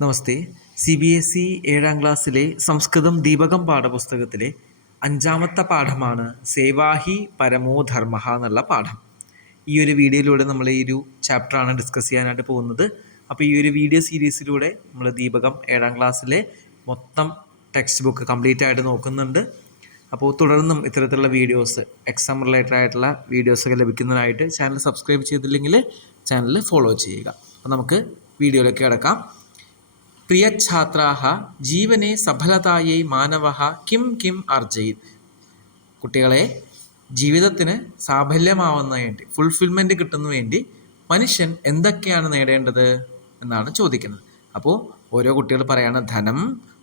നമസ്തേ. CBSE 7ാം ക്ലാസ്സിലെ സംസ്കൃതം ദീപകം പാഠപുസ്തകത്തിലെ 5ാമത്തെ പാഠമാണ് സേവാഹി പരമോ ധർമ്മ എന്നുള്ള പാഠം. ഈ ഒരു വീഡിയോയിലൂടെ നമ്മൾ ഈ ഒരു ചാപ്റ്ററാണ് ഡിസ്കസ് ചെയ്യാനായിട്ട് പോകുന്നത്. അപ്പോൾ ഈ ഒരു വീഡിയോ സീരീസിലൂടെ നമ്മൾ ദീപകം 7ാം ക്ലാസ്സിലെ മൊത്തം ടെക്സ്റ്റ് ബുക്ക് കംപ്ലീറ്റ് ആയിട്ട് നോക്കുന്നുണ്ട്. അപ്പോൾ തുടർന്നും ഇത്തരത്തിലുള്ള വീഡിയോസ്, എക്സാം റിലേറ്റഡ് ആയിട്ടുള്ള വീഡിയോസൊക്കെ ലഭിക്കുന്നതിനായിട്ട് ചാനൽ സബ്സ്ക്രൈബ് ചെയ്തില്ലെങ്കിൽ ചാനൽ ഫോളോ ചെയ്യുക. അപ്പോൾ നമുക്ക് വീഡിയോയിലേക്ക് കിടക്കാം. പ്രിയ ഛാത്രാഹ ജീവനെ സഫലതായൈ മാനവഃ കിം കിം അർജയത്. കുട്ടികളെ, ജീവിതത്തിന് സാഫല്യമാവുന്നതിന് വേണ്ടി, ഫുൾഫിൽമെൻറ്റ് കിട്ടുന്നതിന് വേണ്ടി മനുഷ്യൻ എന്തൊക്കെയാണ് നേടേണ്ടത് എന്നാണ് ചോദിക്കുന്നത്. അപ്പോൾ ഓരോ കുട്ടികൾ പറയാണ് ധനം,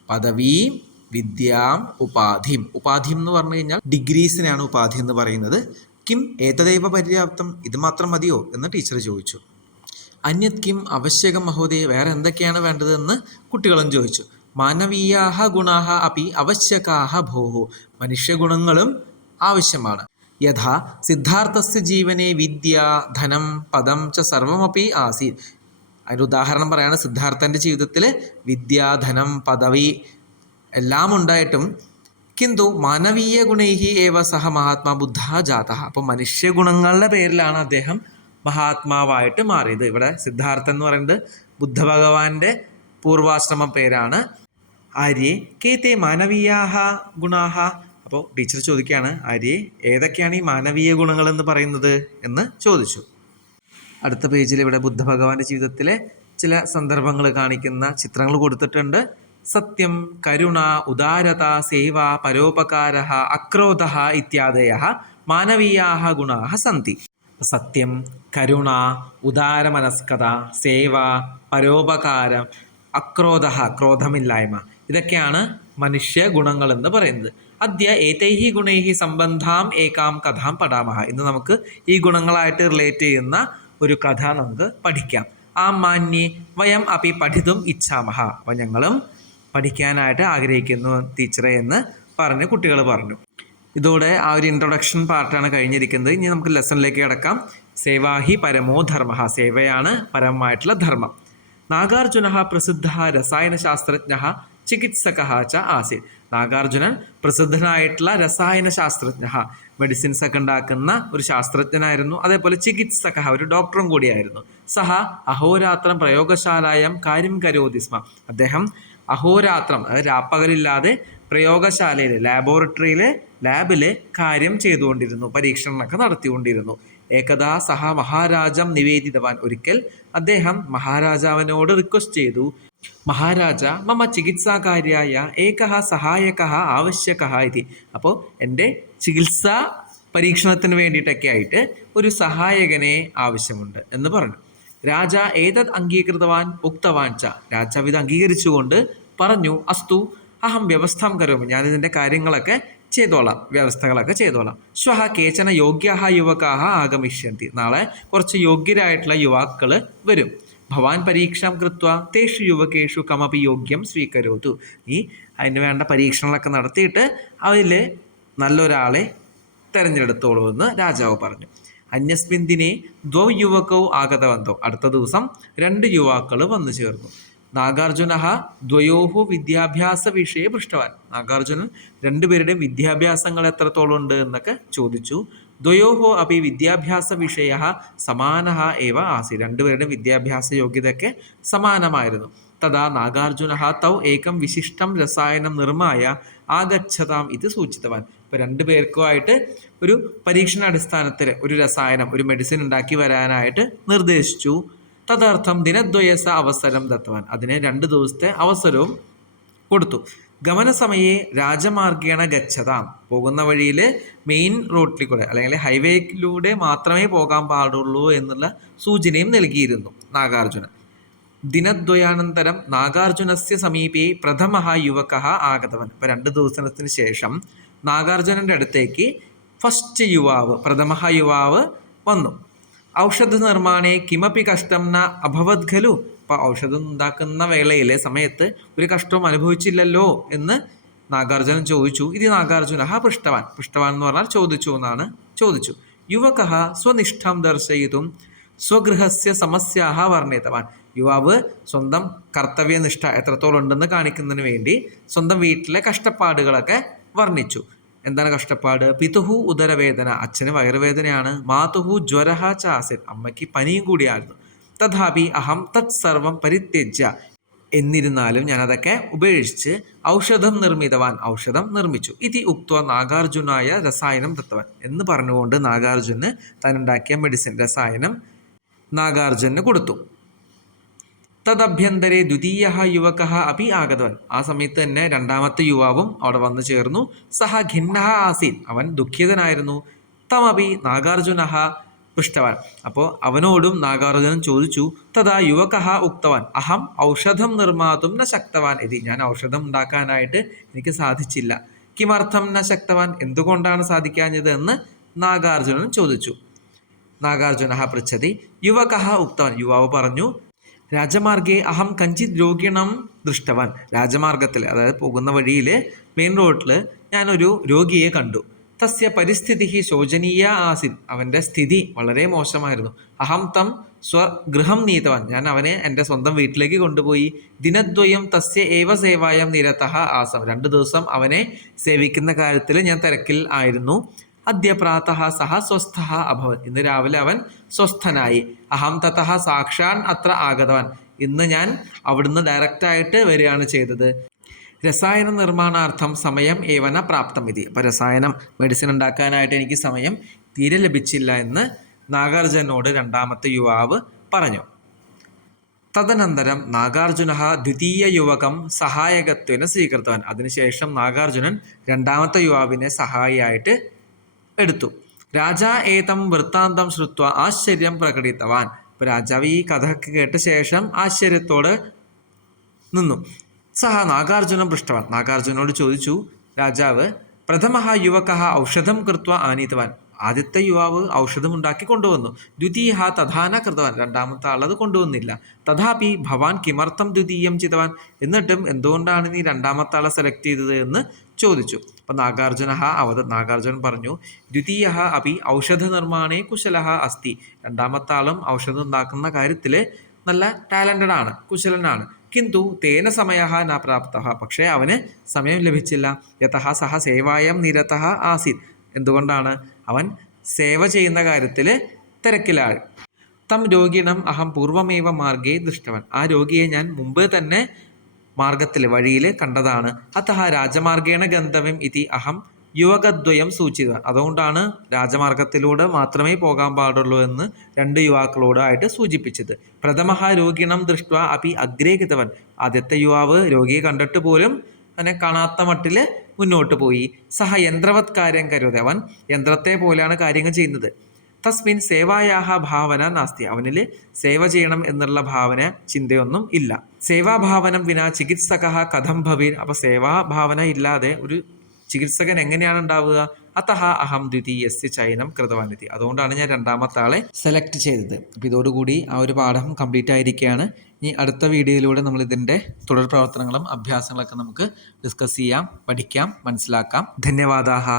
പദവീം, വിദ്യാം, ഉപാധിം. ഉപാധിം എന്ന് പറഞ്ഞു കഴിഞ്ഞാൽ ഡിഗ്രീസിനെയാണ് ഉപാധി എന്ന് പറയുന്നത്. കിം ഏതദൈവ പര്യാപ്തം, ഇത് മാത്രം മതിയോ എന്ന് ടീച്ചർ ചോദിച്ചു. അന്യത് കിം ആവശ്യകം മഹോദയ, വേറെ എന്തൊക്കെയാണ് വേണ്ടതെന്ന് കുട്ടികളും ചോദിച്ചു. മാനവീയാഹ ഗുണാഹ അപി ആവശ്യകാഹ ഭോഹോ, മനുഷ്യഗുണങ്ങളും ആവശ്യമാണ്. യഥാ സിദ്ധാർത്ഥസ്യ ജീവനെ വിദ്യ ധനം പദം ച സർവമപി ആസീത്. അതിൻ്റെ ഉദാഹരണം പറയാണ്, സിദ്ധാർത്ഥൻ്റെ ജീവിതത്തിൽ വിദ്യ, ധനം, പദവി എല്ലാം ഉണ്ടായിട്ടും കിന്തു മാനവീയ ഗുണൈഹി ഏവ സഹ മഹാത്മാ ബുദ്ധ ജാതഃ. അപ്പോൾ മനുഷ്യഗുണങ്ങളുടെ പേരിലാണ് അദ്ദേഹം മഹാത്മാവായിട്ട് മാറിയത്. ഇവിടെ സിദ്ധാർത്ഥൻ എന്ന് പറയുന്നത് ബുദ്ധഭഗവാന്റെ പൂർവാശ്രമ പേരാണ്. ആര്യെ കേത്തെ മാനവീയാഹ ഗുണാഹ. അപ്പോൾ ടീച്ചർ ചോദിക്കുകയാണ്, ആര്യെ ഏതൊക്കെയാണ് ഈ മാനവീയ ഗുണങ്ങൾ എന്ന് പറയുന്നത് എന്ന് ചോദിച്ചു. അടുത്ത പേജിൽ ഇവിടെ ബുദ്ധഭഗവാന്റെ ജീവിതത്തിലെ ചില സന്ദർഭങ്ങൾ കാണിക്കുന്ന ചിത്രങ്ങൾ കൊടുത്തിട്ടുണ്ട്. സത്യം, കരുണ, ഉദാരത, സേവ, പരോപകാര, അക്രോധ ഇത്യാദയ മാനവീയാഹ ഗുണാഹ സന്തി. സത്യം, കരുണ, ഉദാരമനസ്കത, സേവ, പരോപകാരം, അക്രോധ ക്രോധമില്ലായ്മ, ഇതൊക്കെയാണ് മനുഷ്യ ഗുണങ്ങൾ എന്ന് പറയുന്നത്. അദ്യ ഏതൈഹി ഗുണൈഹി സംബന്ധാം ഏകാം കഥാം പഠാമഹ. ഇന്ന് നമുക്ക് ഈ ഗുണങ്ങളായിട്ട് റിലേറ്റ് ചെയ്യുന്ന ഒരു കഥ നമുക്ക് പഠിക്കാം. ആ മാന്യേ വയം അപി പഠിതും ഇച്ഛാമഹ. അപ്പം ഞങ്ങളും പഠിക്കാനായിട്ട് ആഗ്രഹിക്കുന്നു ടീച്ചറെ എന്ന് പറഞ്ഞ് കുട്ടികൾ പറഞ്ഞു. ഇതോടെ ആ ഒരു ഇൻട്രൊഡക്ഷൻ പാർട്ടാണ് കഴിഞ്ഞിരിക്കുന്നത്. ഇനി നമുക്ക് ലെസണിലേക്ക് കിടക്കാം. സേവാഹി പരമോ ധർമ്മ, സേവയാണ് പരമമായിട്ടുള്ള ധർമ്മം. നാഗാർജുന പ്രസിദ്ധ രസായനശാസ്ത്രജ്ഞ ചികിത്സക ച ആസീത്. നാഗാർജുനൻ പ്രസിദ്ധനായിട്ടുള്ള രസായനശാസ്ത്രജ്ഞ, മെഡിസിൻസ് ഒക്കെ ഉണ്ടാക്കുന്ന ഒരു ശാസ്ത്രജ്ഞനായിരുന്നു. അതേപോലെ ചികിത്സക, ഒരു ഡോക്ടറും കൂടിയായിരുന്നു. സഹ അഹോരാത്രം പ്രയോഗശാലായം കാര്യം കരോതി സ്മ. അദ്ദേഹം അഹോരാത്രം, അതായത് രാപ്പകലില്ലാതെ പ്രയോഗശാലയിൽ, ലാബിൽ കാര്യം ചെയ്തുകൊണ്ടിരുന്നു, പരീക്ഷണമൊക്കെ നടത്തിക്കൊണ്ടിരുന്നു. ഏകദാ സഹ മഹാരാജം നിവേദിതവാൻ. ഒരിക്കൽ അദ്ദേഹം മഹാരാജാവിനോട് റിക്വസ്റ്റ് ചെയ്തു, മഹാരാജ മമ ചികിത്സാകാര്യായ ഏകഃ സഹായകഃ ആവശ്യകഃ ഇതി. അപ്പോൾ എൻ്റെ ചികിത്സാ പരീക്ഷണത്തിന് വേണ്ടിയിട്ടൊക്കെ ആയിട്ട് ഒരു സഹായകനെ ആവശ്യമുണ്ട് എന്ന് പറഞ്ഞു. രാജ ഏതത് അംഗീകൃതവാൻ ഉക്തവാൻ ച. രാജാവ് ഇത് അംഗീകരിച്ചുകൊണ്ട് പറഞ്ഞു, അസ്തു അഹം വ്യവസ്ഥം കരോമി. ഞാനിതിൻ്റെ കാര്യങ്ങളൊക്കെ ചെയ്തോളാം, വ്യവസ്ഥകളൊക്കെ ചെയ്തോളാം. ശ്വഹ കേചന യോഗ്യാഹ യുവകാഹ ആഗമിഷ്യന്തി. നാളെ കുറച്ച് യോഗ്യരായിട്ടുള്ള യുവാക്കൾ വരും. ഭവാൻ പരീക്ഷാം കൃത്വ തേഷു യുവകേഷു കമപി യോഗ്യം സ്വീകരോതു. ഈ അതിന് വേണ്ട പരീക്ഷണങ്ങളൊക്കെ നടത്തിയിട്ട് അതിൽ നല്ലൊരാളെ തിരഞ്ഞെടുത്തോളൂ എന്ന് രാജാവ് പറഞ്ഞു. അന്യസ്മിൻ ദിനെ ദ്വൗ യുവകൗ ആഗതവന്തോ. അടുത്ത ദിവസം 2 യുവാക്കൾ വന്നു ചേർന്നു. നാഗാർജുന ദ്വയോഹു വിദ്യാഭ്യാസ വിഷയെ പൃഷ്ടവാൻ. നാഗാർജുനൻ 2 പേരുടെയും വിദ്യാഭ്യാസങ്ങൾ എത്രത്തോളം ഉണ്ട് എന്നൊക്കെ ചോദിച്ചു. ദ്വയോഹോ അപി വിദ്യാഭ്യാസ വിഷയ സമാന ഏവ ആസി. 2 പേരുടെയും വിദ്യാഭ്യാസ യോഗ്യതയൊക്കെ സമാനമായിരുന്നു. തഥാ നാഗാർജുന തൗ ഏകം വിശിഷ്ടം രസായനം നിർമ്മായ ആഗച്ഛതാം ഇത് സൂചിതവാൻ. ഇപ്പോൾ 2 പേർക്കുമായിട്ട് ഒരു പരീക്ഷണാടിസ്ഥാനത്തിൽ ഒരു രസായനം, ഒരു മെഡിസിൻ ഉണ്ടാക്കി വരാനായിട്ട് നിർദ്ദേശിച്ചു. തദർത്ഥം ദിനദ്വയസ അവസരം ദത്തവാൻ. അതിന് 2 ദിവസത്തെ അവസരവും കൊടുത്തു. ഗമനസമയെ രാജമാർഗേണ ഗച്ഛതാം. പോകുന്ന വഴിയിൽ മെയിൻ റോഡിൽ കൂടെ അല്ലെങ്കിൽ ഹൈവേയിലൂടെ മാത്രമേ പോകാൻ പാടുള്ളൂ എന്നുള്ള സൂചനയും നൽകിയിരുന്നു നാഗാർജുനൻ. ദിനദ്വയാനന്തരം നാഗാർജുനസ്യ സമീപേ പ്രഥമ യുവക ആഗതവൻ. ഇപ്പോൾ 2 ദിവസത്തിന് ശേഷം നാഗാർജുനൻ്റെ അടുത്തേക്ക് ഫസ്റ്റ് യുവാവ്, പ്രഥമ യുവാവ് വന്നു. ഔഷധ നിർമ്മാണേ കിമപി കഷ്ടം ന അഭവത് ഖലു. അപ്പോൾ ഔഷധം ഉണ്ടാക്കുന്ന വേളയിലെ സമയത്ത് ഒരു കഷ്ടവും അനുഭവിച്ചില്ലല്ലോ എന്ന് നാഗാർജുനൻ ചോദിച്ചു. ഇത് നാഗാർജുന പൃഷ്ടവാൻ എന്ന് പറഞ്ഞാൽ ചോദിച്ചു എന്നാണ്. ചോദിച്ചു. യുവക സ്വനിഷ്ഠം ദർശയിതും സ്വഗൃഹസ്യ സമസ്യാഹ വർണ്ണിതവാൻ. യുവാവ് സ്വന്തം കർത്തവ്യനിഷ്ഠ എത്രത്തോളം ഉണ്ടെന്ന് കാണിക്കുന്നതിന് വേണ്ടി സ്വന്തം വീട്ടിലെ കഷ്ടപ്പാടുകളൊക്കെ വർണ്ണിച്ചു. എന്താണ് കഷ്ടപ്പാട്? പിതുഹു ഉദരവേദന, അച്ഛന് വയറുവേദനയാണ്. മാതുഹു ജ്വരഹ ചാസിൻ, അമ്മയ്ക്ക് പനിയും കൂടിയായിരുന്നു. തഥാപി അഹം തത് സർവം പരിത്യജ്യ, എന്നിരുന്നാലും ഞാൻ അതൊക്കെ ഉപേക്ഷിച്ച് ഔഷധം നിർമ്മിതവാൻ, ഔഷധം നിർമ്മിച്ചു. ഇതി ഉക്ത്വ നാഗാർജുനായ രസായനം ദത്തവൻ, എന്ന് പറഞ്ഞുകൊണ്ട് നാഗാർജുന് താനുണ്ടാക്കിയ മെഡിസിൻ രസായനം നാഗാർജുന് കൊടുത്തു. തദഭ്യന്തരെ ദ്വിതീയ യുവക അപി ആഗതവൻ, ആ സമയത്ത് തന്നെ രണ്ടാമത്തെ യുവാവും അവിടെ വന്നു ചേർന്നു. സഹ ഖിന്നഃ ആസീൻ, അവൻ ദുഃഖിതനായിരുന്നു. തമപി നാഗാർജുന പൃഷ്ടവാൻ, അപ്പോൾ അവനോടും നാഗാർജുനൻ ചോദിച്ചു. തഥാ യുവക ഉക്തവാൻ അഹം ഔഷധം നിർമ്മാതും ന ശക്തവാൻ ഇതി, ഞാൻ ഔഷധം ഉണ്ടാക്കാനായിട്ട് എനിക്ക് സാധിച്ചില്ല. കിമർത്ഥം ന ശക്തവാൻ, എന്തുകൊണ്ടാണ് സാധിക്കാഞ്ഞത് എന്ന് നാഗാർജുനൻ ചോദിച്ചു. നാഗാർജുന പൃച്ഛതി. യുവക ഉക്തവാൻ, യുവാവ് പറഞ്ഞു. രാജമാർഗേ അഹം കഞ്ചിത് രോഗിണം ദൃഷ്ടവാൻ, രാജമാർഗത്തിൽ അതായത് പോകുന്ന വഴിയിൽ മെയിൻ റോഡിൽ ഞാനൊരു രോഗിയെ കണ്ടു. തസ്യ പരിസ്ഥിതി ശോചനീയ ആസിൻ, അവൻ്റെ സ്ഥിതി വളരെ മോശമായിരുന്നു. അഹം തം സ്വഗൃഹം നീതവാൻ, ഞാൻ അവനെ എൻ്റെ സ്വന്തം വീട്ടിലേക്ക് കൊണ്ടുപോയി. ദിനദ്വയം തസ്യ ഏവ സേവായം നിരതഃ ആസം, 2 ദിവസം അവനെ സേവിക്കുന്ന കാര്യത്തിൽ ഞാൻ തിരക്കിൽ ആയിരുന്നു. അദ്യ പ്രാതഃ സഹ സ്വസ്ഥഃ അഭവൻ, ഇന്ന് രാവിലെ അവൻ സ്വസ്ഥനായി. അഹം തതഃ സാക്ഷാൻ അത്ര ആഗതവാൻ, ഇന്ന് ഞാൻ അവിടുന്ന് ഡയറക്റ്റായിട്ട് വരികയാണ് ചെയ്തത്. രസായന നിർമ്മാണാർത്ഥം സമയം ഏവന പ്രാപ്തം ഇതി, അപ്പോൾ രസായനം മെഡിസിൻ ഉണ്ടാക്കാനായിട്ട് എനിക്ക് സമയം തീരെ ലഭിച്ചില്ല എന്ന് നാഗാർജുനോട് രണ്ടാമത്തെ യുവാവ് പറഞ്ഞു. തദനന്തരം നാഗാർജുന ദ്വിതീയ യുവകം സഹായകത്വേന സ്വീകൃതവാൻ, അതിനുശേഷം നാഗാർജുനൻ രണ്ടാമത്തെ യുവാവിനെ സഹായിയായിട്ട് എടുത്തു. രാജാ ഏതം വൃത്താന്തം ശ്രുത്വ ആശ്ചര്യം പ്രകടിതവാൻ, ഇപ്പോൾ രാജാവ് ഈ കഥ കേട്ട ശേഷം ആശ്ചര്യത്തോട് നിന്നു. സഹ നാഗാർജുനം പൃഷ്ടവാൻ, നാഗാർജുനോട് ചോദിച്ചു രാജാവ്. പ്രഥമ യുവക ഔഷധം കൃത്വ ആനീതവാൻ, ആദ്യത്തെ യുവാവ് ഔഷധം ഉണ്ടാക്കി കൊണ്ടുവന്നു. ദ്വിതീയ തഥാന കൃതവാൻ, രണ്ടാമത്തെ ആളത് കൊണ്ടുവന്നില്ല. തഥാപി ഭവാൻ കിമർത്ഥം ദ്വിതീയം ചിതവാൻ, എന്നിട്ടും എന്തുകൊണ്ടാണ് നീ രണ്ടാമത്തെ ആളെ സെലക്ട് ചെയ്തത് എന്ന് ചോദിച്ചു. അപ്പം നാഗാർജുനൻ പറഞ്ഞു. ദ്വിതീയ അപി ഔഷധ നിർമ്മാണേ കുശലഃ അസ്തി, രണ്ടാമത്തെ ആളും ഔഷധം ഉണ്ടാക്കുന്ന കാര്യത്തിൽ നല്ല ടാലൻറ്റഡ് ആണ്, കുശലനാണ്. കിന്തു തേന സമയഃ ന പ്രാപ്തഃ, പക്ഷേ അവന് സമയം ലഭിച്ചില്ല. യതഃ സഹ സേവായം നിരതഃ ആസീത്, എന്തുകൊണ്ടാണ്? അവൻ സേവ ചെയ്യുന്ന കാര്യത്തിൽ തിരക്കിലായി. തം രോഗിണം അഹം പൂർവമേവ മാർഗേ ദൃഷ്ടവൻ, ആ രോഗിയെ ഞാൻ മുമ്പ് തന്നെ മാർഗത്തിൽ വഴിയിൽ കണ്ടതാണ്. അത്തഃ രാജമാർഗേണ ഗന്തവ്യം ഇതി അഹം യുവകദ്വയം സൂചിതവാൻ, അതുകൊണ്ടാണ് രാജമാർഗത്തിലൂടെ മാത്രമേ പോകാൻ പാടുള്ളൂ എന്ന് 2 യുവാക്കളോടായിട്ട് സൂചിപ്പിച്ചത്. പ്രഥമ രോഗിണം ദൃഷ്ട്വ അപി അഗ്രേ ഗതവൻ, ആദ്യത്തെ യുവാവ് രോഗിയെ കണ്ടിട്ട് പോലും അവനെ കാണാത്ത മട്ടിൽ മുന്നോട്ട് പോയി. സഹ യന്ത്രവത് കാര്യം കരുതി, അവൻ യന്ത്രത്തെ പോലെയാണ് കാര്യങ്ങൾ ചെയ്യുന്നത്. തസ്മിൻ സേവായാഹ ഭാവന നാസ്തി, അവനിൽ സേവ ചെയ്യണം എന്നുള്ള ഭാവന ചിന്തയൊന്നും ഇല്ല. സേവാഭാവനം വിനാ ചികിത്സക കഥം ഭവീൻ, അപ്പോൾ സേവാഭാവന ഇല്ലാതെ ഒരു ചികിത്സകൻ എങ്ങനെയാണ് ഉണ്ടാവുക? അത്തഹ അഹം ദ്വിതീയസ്യ ചയനം കൃതവാനിതി, അതുകൊണ്ടാണ് ഞാൻ രണ്ടാമത്തെ ആളെ സെലക്ട് ചെയ്തത്. അപ്പോൾ ഇതോടുകൂടി ആ ഒരു പാഠം കംപ്ലീറ്റ് ആയിരിക്കുകയാണ്. ഇനി അടുത്ത വീഡിയോയിലൂടെ നമ്മൾ ഇതിൻ്റെ തുടർ പ്രവർത്തനങ്ങളും അഭ്യാസങ്ങളൊക്കെ നമുക്ക് ഡിസ്കസ് ചെയ്യാം, പഠിക്കാം, മനസ്സിലാക്കാം. ധന്യവാദാഹ.